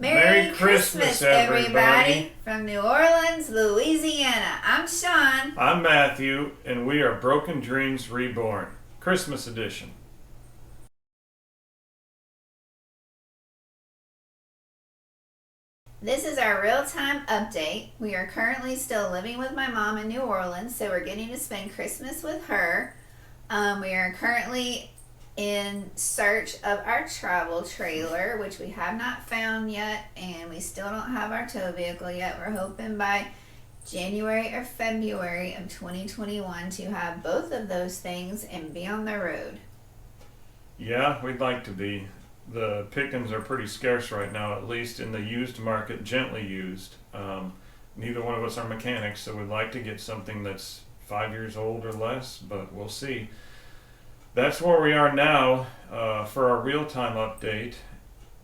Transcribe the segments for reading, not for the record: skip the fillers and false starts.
Merry Christmas, everybody! From New Orleans, Louisiana. I'm Sean. I'm Matthew, and we are Broken Dreams Reborn, Christmas edition. This is our real-time update. We are currently still living with my mom in New Orleans, so we're getting to spend Christmas with her. We are currently in search of our travel trailer, which we have not found yet, and we still don't have our tow vehicle yet. We're hoping by January or February of 2021 to have both of those things and be on the road. Yeah, we'd like to be. The pickings are pretty scarce right now, at least in the used market, gently used. Neither one of us are mechanics, so we'd like to get something that's 5 years old or less, but we'll see. That's where we are now for our real-time update,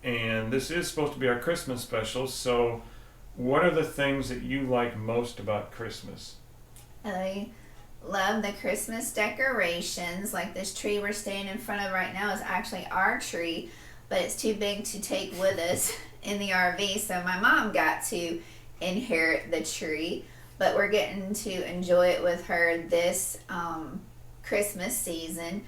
and this is supposed to be our Christmas special. So what are the things that you like most about Christmas? I love the Christmas decorations. Like this tree we're staying in front of right now is actually our tree, but it's too big to take with us in the RV, so my mom got to inherit the tree, but we're getting to enjoy it with her this Christmas season.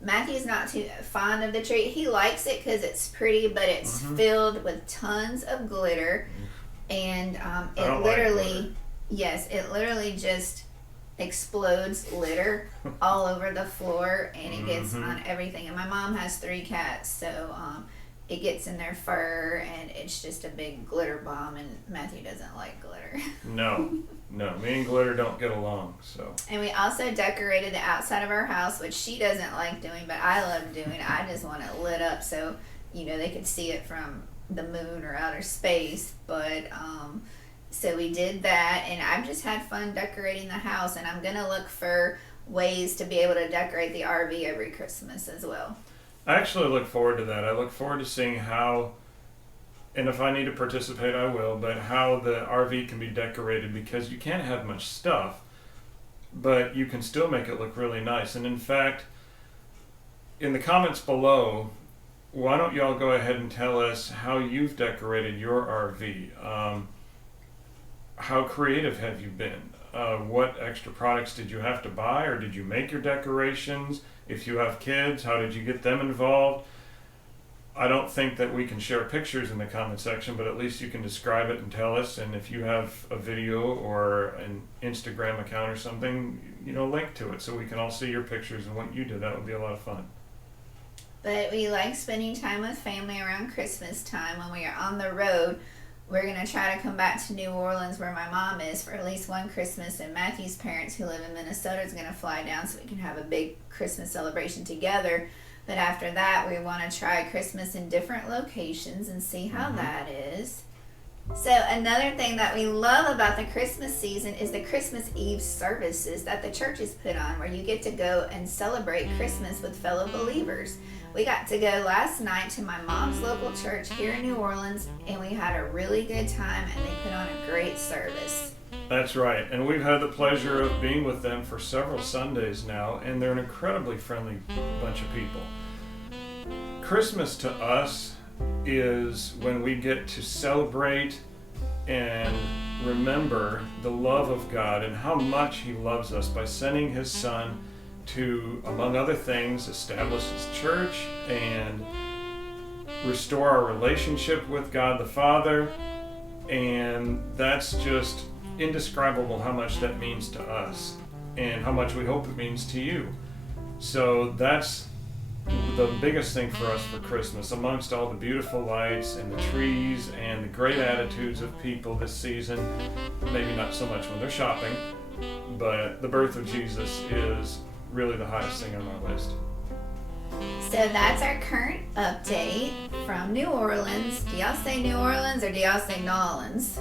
Matthew's not too fond of the tree. He likes it because it's pretty, but it's filled with tons of glitter, and it literally, yes, it literally just explodes glitter all over the floor, and it gets on everything. And my mom has 3 cats, so it gets in their fur, and it's just a big glitter bomb. And Matthew doesn't like glitter. No, me and glitter don't get along. So. And we also decorated the outside of our house, which she doesn't like doing, but I love doing. I just want it lit up so they could see it from the moon or outer space. But so we did that, and I've just had fun decorating the house, and I'm gonna look for ways to be able to decorate the RV every Christmas as well. I actually look forward to that. I look forward to seeing how, and if I need to participate, I will, but how the RV can be decorated, because you can't have much stuff, but you can still make it look really nice. And in fact, in the comments below, why don't y'all go ahead and tell us how you've decorated your RV? How creative have you been? What extra products did you have to buy, or did you make your decorations? If you have kids, how did you get them involved? I don't think that we can share pictures in the comment section, but at least you can describe it and tell us. And if you have a video or an Instagram account or something, link to it so we can all see your pictures and what you did. That would be a lot of fun. But we like spending time with family around Christmas time. When we are on the road, we're going to try to come back to New Orleans, where my mom is, for at least one Christmas, and Matthew's parents, who live in Minnesota, is going to fly down so we can have a big Christmas celebration together. But after that, we want to try Christmas in different locations and see how that is. So another thing that we love about the Christmas season is the Christmas Eve services that the churches put on, where you get to go and celebrate Christmas with fellow believers. We got to go last night to my mom's local church here in New Orleans, and we had a really good time, and they put on a great service. That's right, and we've had the pleasure of being with them for several Sundays now, and they're an incredibly friendly bunch of people. Christmas to us is when we get to celebrate and remember the love of God and how much He loves us by sending His Son to, among other things, establish His church and restore our relationship with God the Father. And that's just indescribable how much that means to us and how much we hope it means to you. So that's the biggest thing for us for Christmas, amongst all the beautiful lights and the trees and the great attitudes of people this season. Maybe not so much when they're shopping, but the birth of Jesus is really the hottest thing on our list. So that's our current update from New Orleans. Do y'all say New Orleans or do y'all say Nolans?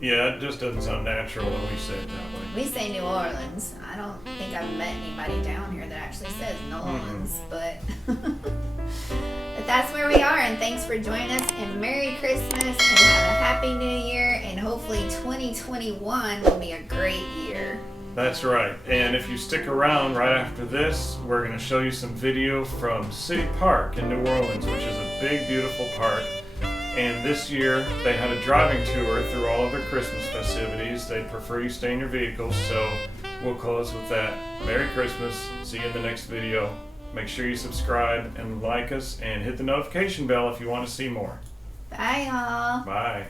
Yeah, it just doesn't sound natural when we say it that way. We say New Orleans. I don't think I've met anybody down here that actually says Nolans, but but that's where we are. And thanks for joining us. And Merry Christmas and have a Happy New Year. And hopefully 2021 will be a great year. That's right. And if you stick around right after this, we're going to show you some video from City Park in New Orleans, which is a big, beautiful park. And this year, they had a driving tour through all of their Christmas festivities. They'd prefer you stay in your vehicles, so we'll close with that. Merry Christmas. See you in the next video. Make sure you subscribe and like us and hit the notification bell if you want to see more. Bye, y'all. Bye.